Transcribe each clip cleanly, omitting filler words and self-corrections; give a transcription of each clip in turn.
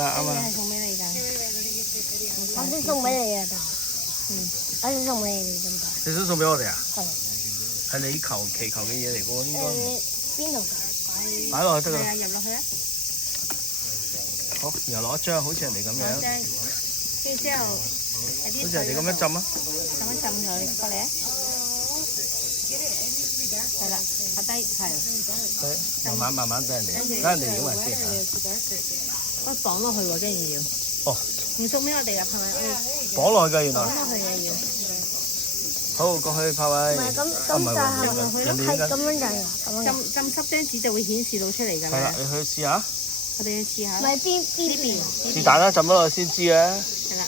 啱啊！係送俾你㗎。我先送俾你啊，大。我先送俾你得唔得？你想送俾我哋啊？係。係你祈求嘅嘢嚟嘅喎，應該。邊度㗎？擺落去得㗎。係啊，入落去啊。好，然後攞一張好似人哋咁樣。跟住之後好似人哋咁樣浸啊！咁樣浸佢過嚟啊！係啦，下低係。慢慢俾人哋，等人哋影埋先嚇。我綁落去喎，跟住要。哦。唔送俾我哋㗎，係咪？綁落去㗎原來。綁落去嘅要。好，過去派位。唔係咁就係人哋係咁樣就係咁樣。浸濕張紙就會顯示到出嚟㗎啦。係啦，你去試下。我哋去試下。唔係邊？是但啦，浸咗落去先知啊。係啦。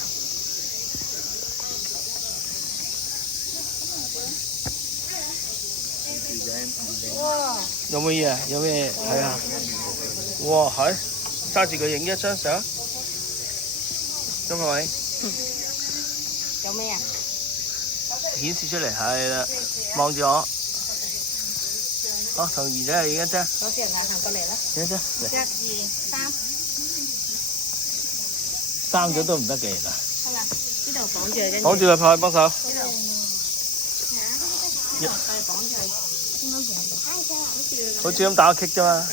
哇！有冇嘢啊？有咩睇下？哇，係揸住佢影一張相，咁係咪？有咩啊？顯示出嚟係啦，望住我。好，同兒仔影一張。嗰啲人行過嚟啦。影一張。1、2、3。3咗都唔得嘅原來。係啦，呢度綁住佢，跟住。綁住佢，派幫手。呢度。係啊。綁住佢。好似咁打個棘啫嘛。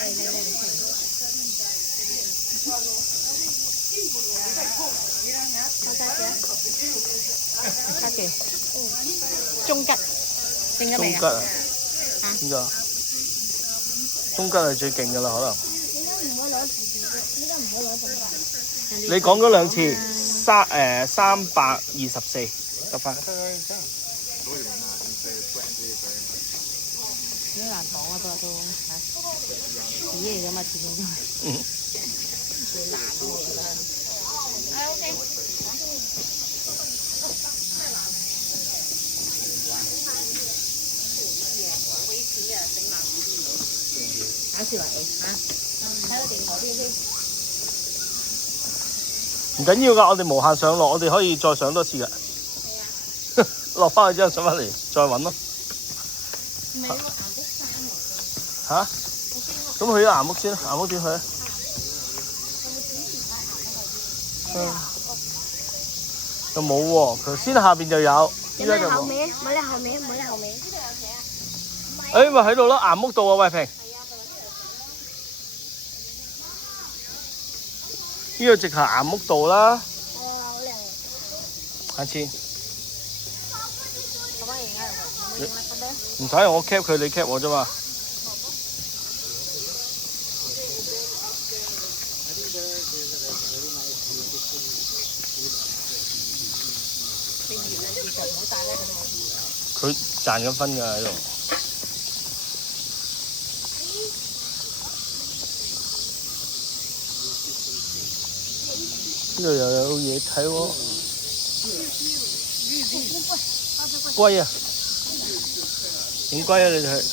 卡住。中吉。定咗未啊？中吉啊？邊個？中吉係最勁㗎啦，可能。點解唔可以攞住？點解唔可以攞住？你講咗2次，324得翻。好難講啊，不過都係紙嚟㗎嘛，始終都係。幾難咯，我覺得。OK。搞笑啊你嚇！睇個地圖啲先。唔緊要㗎，我哋無限上落，我哋可以再上多次㗎。係啊。落翻去之後上翻嚟再揾咯。唔係個岩壁山嚟㗎。嚇？咁去咗岩屋先，岩屋點去啊？就冇喎，頭先下邊就有，依家就冇。冇你後尾。呢度有嘢啊！誒，咪喺度咯，岩屋度啊，喂平。呢個直行岩屋度啦。好靚。下次。咁樣影啊！唔使，我 cap 佢，你 cap 我啫嘛。你熱啊，熱就唔好帶咧，好冇？佢賺緊分㗎喺度。呢度又有嘢睇喎。龜啊！影龜啊！你哋去。